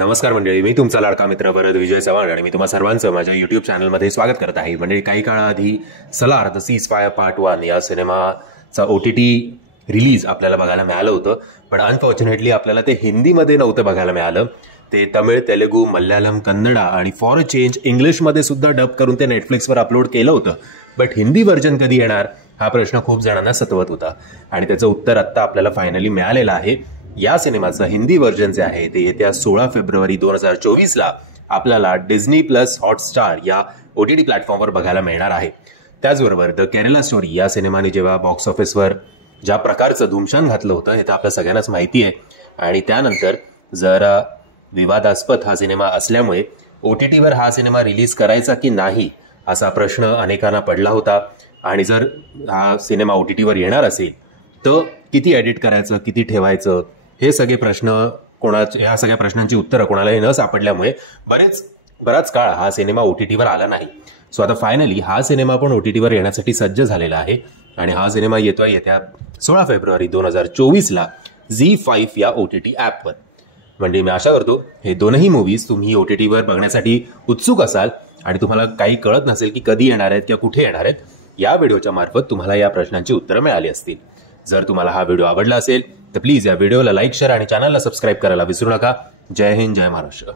नमस्कार मंडळी, मी तुमचा लाडका मित्र भरत विजय चव्हाण आणि मी तुम्हा सर्वांचं माझ्या युट्यूब चॅनलमध्ये स्वागत करत आहे. म्हणजे काही काळाआधी सलार द सीजफायर पार्ट 1 या सिनेमाचा OTT रिलीज आपल्याला बघायला मिळालं होतं, पण अनफॉर्च्युनेटली आपल्याला ते हिंदीमध्ये नव्हतं बघायला मिळालं. ते तमिळ, तेलुगू, मल्याळम, कन्नडा आणि फॉर अ चेंज इंग्लिशमध्ये सुद्धा डब करून ते नेटफ्लिक्सवर अपलोड केलं होतं. बट हिंदी व्हर्जन कधी येणार हा प्रश्न खूप जणांना सतवत होता आणि त्याचं उत्तर आत्ता आपल्याला फायनली मिळालेलं आहे. या सिनेमाचं हिंदी व्हर्जन जे आहे ते येत्या 16 फेब्रुवारी 2024ला आपल्याला डिझनी प्लस हॉटस्टार या OTT प्लॅटफॉर्मवर बघायला मिळणार आहे. त्याचबरोबर द केरला स्टोरी या सिनेमाने जेव्हा बॉक्स ऑफिसवर ज्या प्रकारचं धुमशान घातलं होतं हे तर आपल्या सगळ्यांनाच माहिती आहे. आणि त्यानंतर जरा विवादास्पद हा सिनेमा असल्यामुळे OTTवर हा सिनेमा रिलीज करायचा की नाही असा प्रश्न अनेकांना पडला होता. आणि जर हा सिनेमा OTTवर येणार असेल तर किती एडिट करायचं, किती ठेवायचं, हे सगळे प्रश्न ह्या सगळ्या प्रश्नांची उत्तरं कोणालाही न सापडल्यामुळे बराच काळ हा सिनेमा OTTवर आला नाही. सो आता फायनली हा सिनेमा पण OTTवर येण्यासाठी सज्ज झालेला आहे आणि हा सिनेमा येतोय येत्या 16 फेब्रुवारी 2024ला ZEE5 या OTT ॲपवर. म्हणजे मी आशा करतो हे दोनही मूव्हीज तुम्ही OTTवर बघण्यासाठी उत्सुक असाल आणि तुम्हाला काही कळत नसेल की कधी येणार आहेत किंवा कुठे येणार आहेत. या व्हिडिओच्या मार्फत तुम्हाला या प्रश्नांची उत्तरं मिळाली असतील. जर तुम्हाला हा व्हिडिओ आवडला असेल तर प्लीज या व्हिडिओला लाईक, शेअर आणि चॅनलला सबस्क्राईब करायला विसरू नका. जय हिंद, जय महाराष्ट्र.